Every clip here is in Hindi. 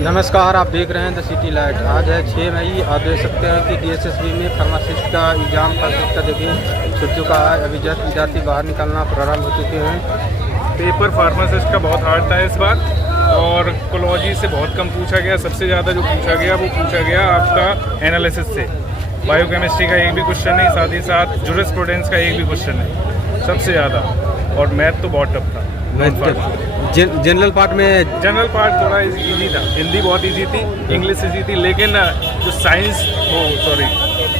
नमस्कार, आप देख रहे हैं द सिटी लाइट। आज है 6 मई। आप देख सकते हैं कि डीएसएसबी में फार्मासिस्ट का एग्ज़ाम का देखिए छूट चुका है। अभी जस्ट विद्यार्थी बाहर निकलना प्रारंभ हो चुके हैं। पेपर फार्मासिस्ट का बहुत हार्ड था इस बार, और कोलॉजी से बहुत कम पूछा गया। सबसे ज़्यादा जो पूछा गया वो पूछा गया आपका एनालिसिस से। बायोकेमिस्ट्री का एक भी क्वेश्चन नहीं, साथ ही साथ जूरिस्प्रूडेंस का एक भी क्वेश्चन नहीं, सबसे ज़्यादा। और मैथ तो बहुत टफ था। जनरल पार्ट थोड़ा इजी था। हिंदी बहुत इजी थी, इंग्लिश इजी थी, लेकिन जो साइंस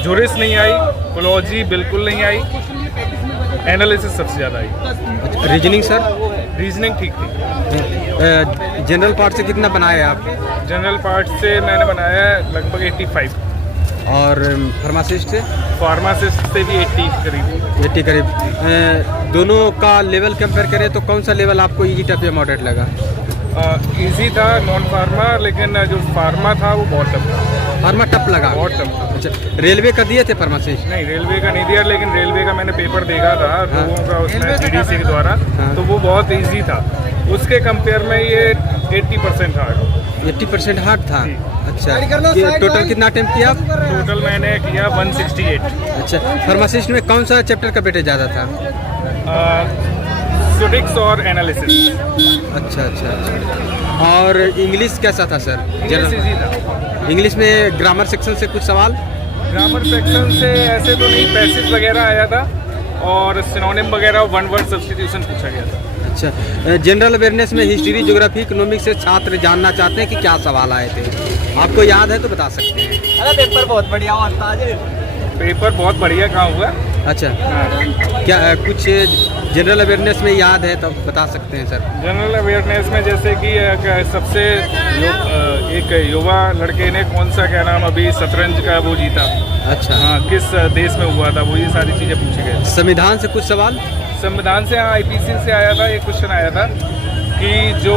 जूरिस नहीं आई, कोलॉजी बिल्कुल नहीं आई, एनालिसिस सबसे ज़्यादा आई। Reasoning sir? रीजनिंग ठीक थी। जनरल पार्ट से कितना बनाए आप? जनरल पार्ट से मैंने बनाया है लगभग 85। और फार्मासिस्ट से? फार्मासिस्ट से भी 80 करीब। दोनों का लेवल कंपेयर करें तो कौन सा लेवल आपको इजी, टफ या मॉडरेट लगा? इजी था नॉन फार्मा, लेकिन जो फार्मा था वो बहुत टफ था। फार्मा टफ लगा? बहुत टफ था। अच्छा, रेलवे का दिए थे फार्मासिस्ट? नहीं, रेलवे का नहीं दिया, लेकिन रेलवे का मैंने पेपर देखा था लोगों का उसमें CDC के द्वारा। तो वो बहुत इजी था। उसके कंपेयर में ये 80% हार्ड। 80% हार्ड था? अच्छा, ये टोटल कितना अटेम्प्ट किया आप? टोटल मैंने किया 168। अच्छा, फार्मासिस्ट में कौन सा चैप्टर का वेटेज ज़्यादा था? स्टैटिस्टिक्स और एनालिसिस। अच्छा। और इंग्लिश कैसा था सर? इंग्लिश इजी था। इंग्लिश में ग्रामर सेक्शन से कुछ सवाल? ग्रामर सेक्शन से ऐसे तो नहीं, पैसेज वगैरह आया था और सिनोनिम वगैरह, वन वर्ड सब्स्टिट्यूशन पूछा गया था। अच्छा, जनरल अवेयरनेस में हिस्ट्री, ज्योग्राफी, इकोनॉमिक्स से छात्र जानना चाहते हैं कि क्या सवाल आए थे। आपको याद है तो बता सकते हैं। अरे पेपर बहुत बढ़िया होता है। पेपर बहुत बढ़िया कहाँ हुआ? अच्छा, हाँ। क्या कुछ जनरल अवेयरनेस में याद है तो बता सकते हैं सर? जनरल अवेयरनेस में जैसे कि सबसे एक युवा लड़के ने कौन सा, क्या नाम, अभी शतरंज का वो जीता। अच्छा, हाँ, किस देश में हुआ था वो, ये सारी चीज़ें पूछी गई। संविधान से कुछ सवाल? संविधान से, हाँ, IPC से आया था। एक क्वेश्चन आया था कि जो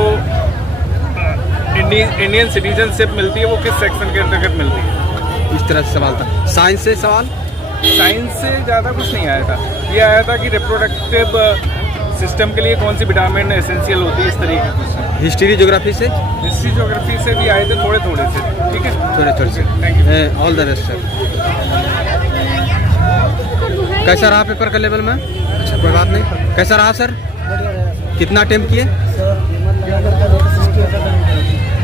इंडियन सिटीजनशिप मिलती है वो किस सेक्शन के अंतर्गत मिलती है। इस तरह से सवाल था। साइंस से सवाल? साइंस से ज़्यादा कुछ नहीं आया था। ये आया था कि रिप्रोडक्टिव सिस्टम के लिए कौन सी विटामिन एसेंशियल होती है, इस तरीके के क्वेश्चन। हिस्ट्री, ज्योग्राफी से? हिस्ट्री, ज्योग्राफी से भी आए थे थोड़े से। ठीक है, थोड़े से। Thank you. All the best sir. कैसा रहा पेपर का लेवल में? अच्छा, कोई बात नहीं। कैसा रहा सर? कितना अटेम्प्ट किए?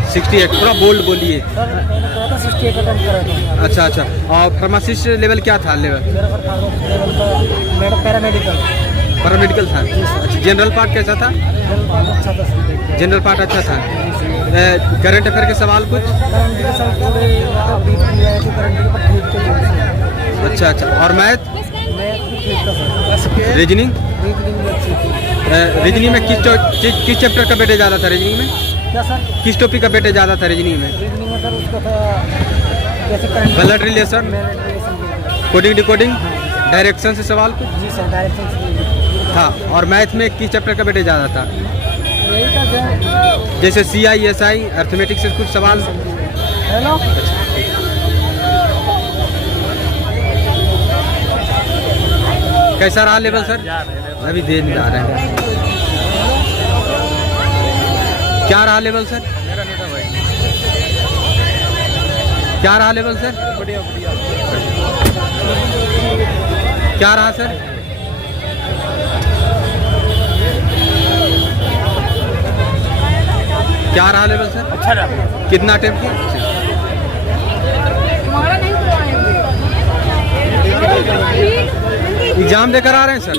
68। थोड़ा बोल्ड बोलिए। अच्छा। और फार्मासिस्ट लेवल क्या था? लेवल पैरामेडिकल था। अच्छा, जनरल पार्ट कैसा था? जनरल पार्ट अच्छा था। करंट अफेयर के सवाल कुछ? अच्छा। और मैथ, रीजनिंग? रीजनिंग में किस चैप्टर का वेटेज ज़्यादा था? रीजनिंग में क्या सर? किस टॉपिक का वेटेज ज़्यादा था रीजनिंग में? रीजनिंग में सर उसका था जैसे blood relation, coding, decoding, direction से सवाल कुछ? जी सर, डायरेक्शन से था। और मैथ में किस चैप्टर का वेटेज ज़्यादा था? यही था सर। जैसे CI, SI, अर्थमेटिक्स से कुछ सवाल? हेलो। कैसा रहा लेवल सर? अभी दे नहीं जा रहे हैं। क्या रहा लेवल सर? क्या रहा लेवल सर? बढ़िया। क्या रहा सर? क्या रहा लेवल सर? अच्छा रहा। कितना अटेम्प्ट किया? एग्जाम देकर आ रहे हैं सर?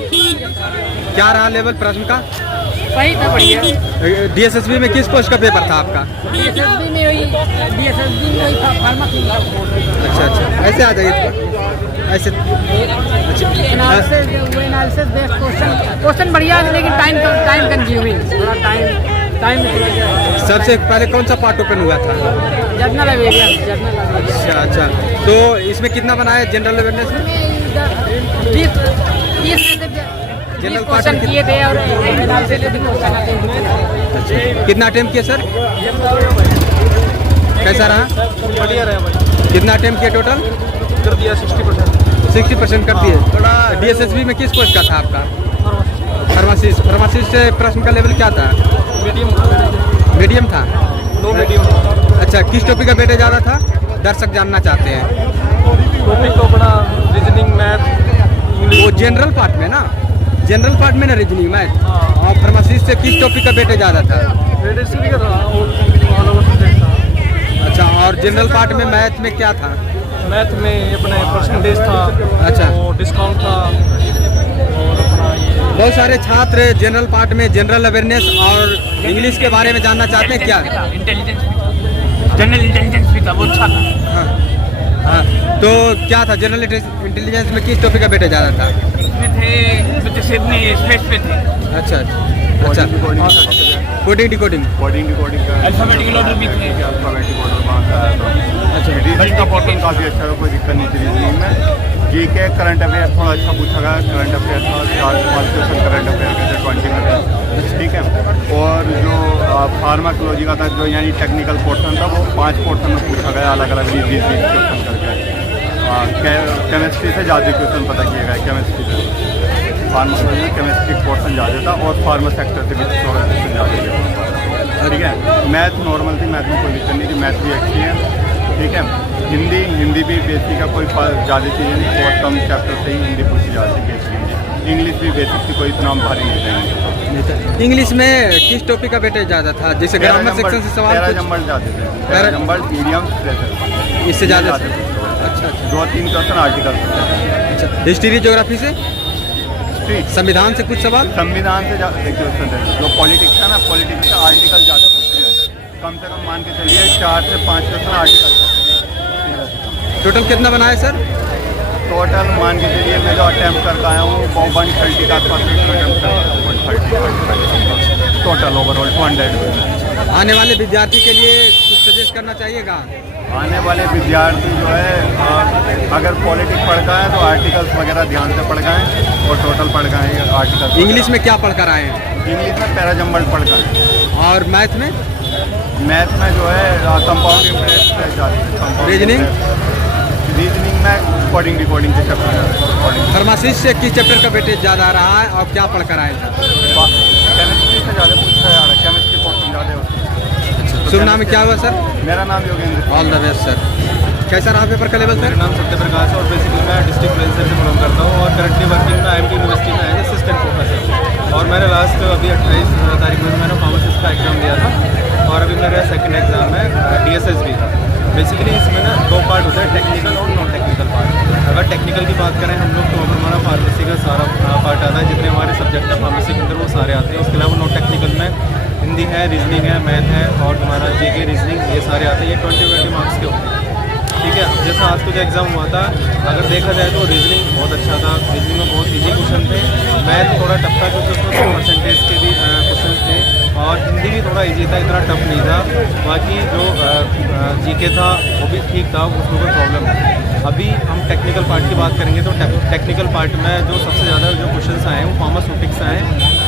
क्या रहा लेवल प्रश्न का? सही था, बढ़िया। DSSB में किस पोस्ट का पेपर था आपका? DSSB में वही फार्मेसी। अच्छा। ऐसे आ जाइए, ऐसे। एनालिसिस बेस्ड क्वेश्चन बढ़िया है, लेकिन टाइम कंज्यूमिंग, थोड़ा टाइम। सबसे पहले कौन सा पार्ट ओपन हुआ था? General awareness. अच्छा। तो इसमें कितना बनाया जनरल अवेयरनेस में? 30 क्वेश्चन किए थे और एनालिसिस के भी क्वेश्चन आते हैं। कितना अटेम्प्ट किया सर? कैसा रहा? बढ़िया रहा भाई। कितना अटेम्प्ट किया टोटल? कर दिया 60%। 60% कर दिए। थोड़ा DSSB में किस पोस्ट का था आपका? फार्मासिस्ट से प्रश्न का लेवल क्या था? मीडियम मीडियम था। No medium. अच्छा, किस टॉपिक का वेटेज ज़्यादा था दर्शक जानना चाहते हैं? टॉपिक तो अपना रीजनिंग मैथ वो जनरल पार्ट में ना, जनरल पार्ट में ना रीजनिंग मैथ। हाँ और फार्मासिस्ट से किस टॉपिक का वेटेज ज़्यादा था? रेडियसली का था ऑल ओवर सब्जेक्ट था। अच्छा, और जनरल पार्ट में मैथ में क्या था? मैथ में अपने परसेंटेज था, अच्छा। और डिस्काउंट था, और अपना ये बहुत सारे छात्र जनरल पार्ट में जनरल अवेयरनेस और इंग्लिश के बारे में जानना चाहते हैं क्या? इंटेलिजेंस जनरल इंटेलिजेंस भी था, वो अच्छा था। हाँ हाँ, तो क्या था जनरल इंटेलिजेंस में किस टॉपिक का वेटेज ज़्यादा था? इसमें थे जैसे अपने स्पेस पे थे, अच्छा अच्छा, कोडिंग डिकोडिंग। अल्फाबेटिकल ऑर्डर भी थे। अच्छा, रीजनिंग का पोर्शन काफ़ी अच्छा था, कोई दिक्कत नहीं थी रीजनिंग में। जीके करंट अफेयर थोड़ा अच्छा पूछा गया, करंट अफेयर था 4-5 क्वेश्चन करंट अफेयर के थे 20 में, ठीक है। और जो फार्माकोलॉजी का था, जो यानी टेक्निकल पोर्शन था, वो 5 पोर्शन में पूछा गया, अलग अलग 20-20 क्वेश्चन करके। केमिस्ट्री से ज़्यादा क्वेश्चन पता किए गए, केमिस्ट्री से फार्माकोलॉजी में केमिस्ट्री पोर्शन ज़्यादा था, और फार्मा सेक्टर से भी थोड़ा क्वेश्चन ज़्यादा थे, ठीक है। मैथ नॉर्मल थी, मैथ में कोई दिक्कत नहीं थी, मैथ भी अच्छी है, ठीक है। हिंदी भी बेसिक का कोई ज़्यादा चीज़ें नहीं, बहुत कम चैप्टर से ही हिंदी पूछी जाती है, बेसिक हिंदी। इंग्लिश भी बेसिक थी, कोई इतना भारी नहीं था। इंग्लिश में किस टॉपिक का वेटेज ज़्यादा था? जैसे ग्रामर सेक्शन से सवाल पैरा कुछ नंबर जाते थे, पैरा नंबर मीडियम इससे ज़्यादा? अच्छा अच्छा 2-3 क्वेश्चन आर्टिकल से। अच्छा, हिस्ट्री ज्योग्राफी से, ठीक, संविधान से कुछ सवाल? संविधान से देखिए क्वेश्चन थे, जो पॉलिटिक्स है ना, पॉलिटिक्स का आर्टिकल ज़्यादा पूछा जाता है, कम से कम मान के चलिए 4 से 5 क्वेश्चन आर्टिकल से। टोटल कितना बनाया सर? टोटल मान के चलिए मैं जो अटैम्प्ट करके आया हूँ 130 का आसपास अटैम्प्ट कर 130 टोटल ओवरऑल 200। आने वाले विद्यार्थी के लिए कुछ सजेस्ट करना चाहिएगा? आने वाले विद्यार्थी जो है अगर पॉलिटिक्स पढ़ का है तो आर्टिकल्स वगैरह ध्यान से पढ़ गए, और टोटल पढ़ गए आर्टिकल। इंग्लिश में क्या पढ़कर आए हैं? इंग्लिश में पैरा जम्बल पढ़ गए, और मैथ में? मैथ में जो है कंपाउंड इंटरेस्ट। रीजनिंग? रीजनिंग में कोडिंग डिकोडिंग के चैप्टर। फार्मासिस्ट से किस चैप्टर का वेटेज ज़्यादा आ रहा है और क्या पढ़कर आए थे? केमिस्ट्री से ज़्यादा पूछा जा रहा है, केमिस्ट्री पोर्शन ज़्यादा होता है। शुभ नाम क्या हुआ सर? मेरा नाम Yogendra. All the best sir. कैसा रहा पेपर का लेवल सर? मेरा नाम सत्यप्रकाश है, और बेसिकली मैं डिस्ट्रिक्ट प्रिंसिपल से बिलोंग करता हूँ, और करंटली वर्किंग में IMT यूनिवर्सिटी में एज असिस्टेंट प्रोफेसर। और मैंने लास्ट अभी 28 तारीख में मैंने फार्मासिस्ट का एग्ज़ाम दिया था, और अभी मेरा सेकंड एग्ज़ाम है DSSB का। बेसिकली इसमें ना 2 पार्ट होता है, टेक्निकल और नॉन टेक्निकल पार्ट। अगर टेक्निकल की बात करें हम लोग तो हमारा फार्मेसी का सारा पार्ट आता है, जितने हमारे सब्जेक्ट है फार्मेसी के अंदर वो सारे आते हैं। उसके अलावा नॉन टेक्निकल में हिंदी है, रीजनिंग है, मैथ है, और हमारा जीके रीजनिंग, ये सारे आते हैं। ये 20 मार्क्स के होते हैं, ठीक है। जैसा आज को जो एग्ज़ाम हुआ था, अगर देखा जाए तो रीजनिंग बहुत अच्छा था, रीजनिंग में बहुत ईजी क्वेश्चन थे। मैथ थोड़ा टफ था क्योंकि उसमें परसेंटेज के भी क्वेश्चन थे, और हिंदी भी थोड़ा ईजी था, इतना टफ नहीं था। बाकी जो जीके था वो भी ठीक था, उसमें कोई प्रॉब्लम नहीं। अभी हम टेक्निकल पार्ट की बात करेंगे तो टेक्निकल पार्ट में जो सबसे ज़्यादा जो क्वेश्चंस आए हैं वो फार्मास्यूटिक्स आए,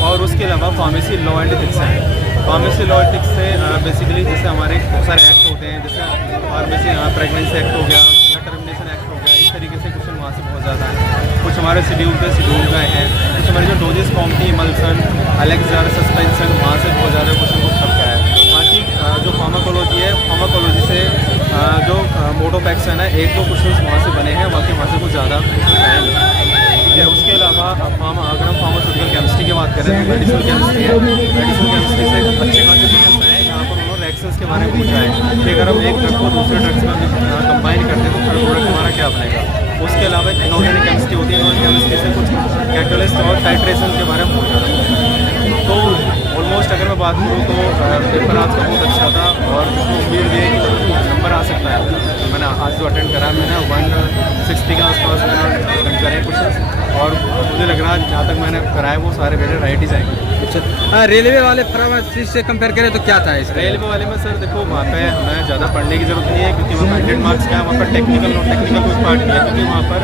और उसके अलावा फार्मेसी लॉ एंड एथिक्स आए। फार्मेसी लॉ एथिक्स से बेसिकली जैसे हमारे बहुत सारे एक्ट होते हैं, जैसे फार्मेसी प्रेगनेंसी एक्ट हो गया या टर्मिनेशन एक्ट हो गया, इस तरीके से क्वेश्चन वहाँ से बहुत ज़्यादा है। कुछ हमारे शेड्यूल गए हैं, कुछ हमारी जो डोजेस फॉर्म थी, इमल्सन, एलेक्सर, सस्पेंशन, वहाँ से बहुत ज़्यादा क्वेश्चन को सब का है। बाकी जो फार्माकोलॉजी है, फार्माकोलॉजी से जो मोटोपैक्सन है, 1-2 क्वेश्चन वहाँ से बने हैं, बाकी वहाँ से कुछ ज़्यादा क्वेश्चन आए नहीं, ठीक है। उसके अलावा अगर हम फार्मास्यूटिकल केमिस्ट्री की बात करें तो मेडिसिनल केमिस्ट्री है, मेडिसिनल केमिस्ट्री से अच्छे खासे क्वेश्चन आए, यहाँ पर उन्होंने रिएक्शंस के बारे में पूछा है कि अगर हम एक ड्रग को दूसरे ड्रग्स में कंबाइन करते हैं तो थर्ड प्रोडक्ट हमारा क्या बनेगा। उसके अलावा इनऑर्गेनिक केमिस्ट्री होती है, इनऑर्गेनिक केमिस्ट्री से कुछ कैटलिस्ट और टाइट्रेशन के बारे में पूछा था। तो ऑलमोस्ट अगर मैं बात करूँ तो पेपर आज का बहुत अच्छा था, और उम्मीद ये है कि नंबर आ सकता है। मैंने आज जो अटेंड करा, मैंने 160 के आसपास मैंने अटेंड करे क्वेश्चन, और मुझे लग रहा है जहाँ तक मैंने कराया वो सारे मेरे राइट ही जाएंगे। अच्छा, रेलवे वाले फार्मासिस्ट से कंपेयर करें तो क्या था इसका? रेलवे वाले में सर देखो, वहाँ पे हमें ज़्यादा पढ़ने की ज़रूरत नहीं है, क्योंकि वहाँ 100 मार्क्स का है, वहाँ पर टेक्निकल नॉन टेक्निकल कुछ पार्ट नहीं है, क्योंकि वहाँ पर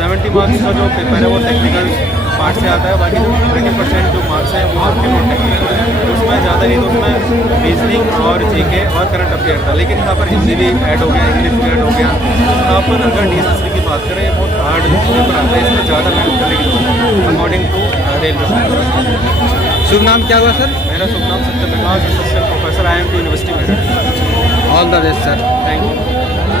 70 मार्क्स का जो पेपर है वो टेक्निकल पार्ट से आता है, बाकी 20% जो मार्क्स हैं वो आपके नॉन टेक्निकल है। उसमें ज़्यादा नहीं तो उसमें रीजनिंग और जीके और करंट अफेयर था, लेकिन यहाँ पर हिंदी भी ऐड हो गया, इंग्लिश भी ऐड हो गया। यहाँ पर अगर DSSB की बात करें, ये बहुत हार्ड पेपर आता है, इसमें ज़्यादा मेहनत करने की जरूरत है अकॉर्डिंग टू रेलवे। शुभ नाम क्या हुआ सर? मेरा शुभ नाम Satyaprakash, assistant professor IMT university में। All the best sir. Thank you.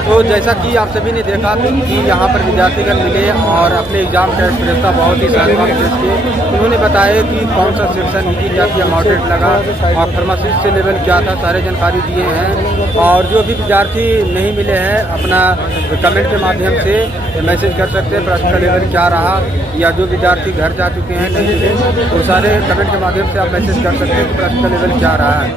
तो जैसा कि आप सभी ने देखा कि यहाँ पर विद्यार्थीगण मिले और अपने एग्जाम का एक्सपीरियंस था बहुत ही सार्वजनिक किए। उन्होंने बताया कि कौन सा सेक्शन इजी क्या किया, मॉडरेट लगा और फार्मासिस्ट से लेवल क्या था, सारे जानकारी दिए हैं। और जो भी विद्यार्थी नहीं मिले हैं अपना कमेंट के माध्यम से मैसेज कर सकते हैं प्रश्न का लेवल क्या रहा, या जो विद्यार्थी घर जा चुके हैं नहीं मिले वो सारे कमेंट के माध्यम से आप मैसेज कर सकते हैं कि प्रश्न का लेवल क्या रहा है।